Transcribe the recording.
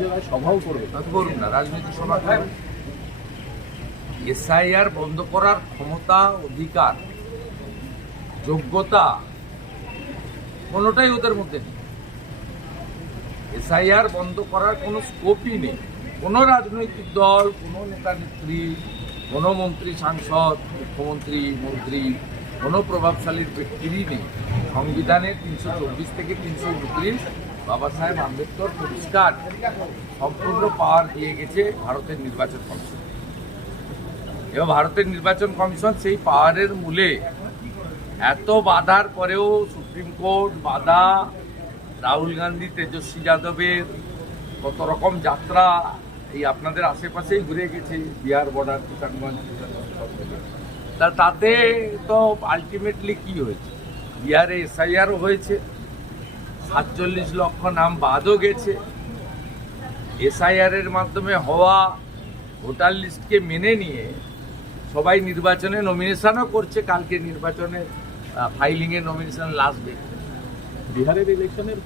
জায়গায় সভাও করবে, করুন না, রাজনৈতিক সভা করুন। এসআইআর বন্ধ করার ক্ষমতা, অধিকার, যোগ্যতা কোনোটাই ওদের মধ্যে নেই। এসআইআর বন্ধ করার কোনো স্কোপই নেই। কোনো রাজনৈতিক দল, কোনো নেতা নেত্রী, কোনো মন্ত্রী, সাংসদ, মুখ্যমন্ত্রী, মন্ত্রী, কোনো প্রভাবশালী ব্যক্তিরই নেই। সংবিধানের 324 থেকে 329 বাবা সাহেব আম্বেদকর পরিষ্কার সম্পূর্ণ পাওয়ার দিয়ে গেছে ভারতের নির্বাচন কমিশন, এবং ভারতের নির্বাচন কমিশন সেই পাওয়ারের মূলে এত বাধার পরেও সুপ্রিম কোর্ট বাধা, রাহুল গান্ধী, তেজস্বী যাদবের কত রকম যাত্রা এই আপনাদের আশেপাশেই ঘুরে গেছে, বিহার বর্ডার, কিষানগঞ্জ, তাতে তো আলটিমেটলি কি হয়েছে? বিহারে এসআইআরও হয়েছে, 47 লক্ষ নাম বাদও গেছে। এসআইআরের মাধ্যমে হওয়া ভোটার লিস্টকে মেনে নিয়ে সবাই নির্বাচনে নমিনেশনও করছে। কালকে নির্বাচনের ফাইলিংয়ের নমিনেশন লাস্ট ডেট। বিহারের ইলেকশনের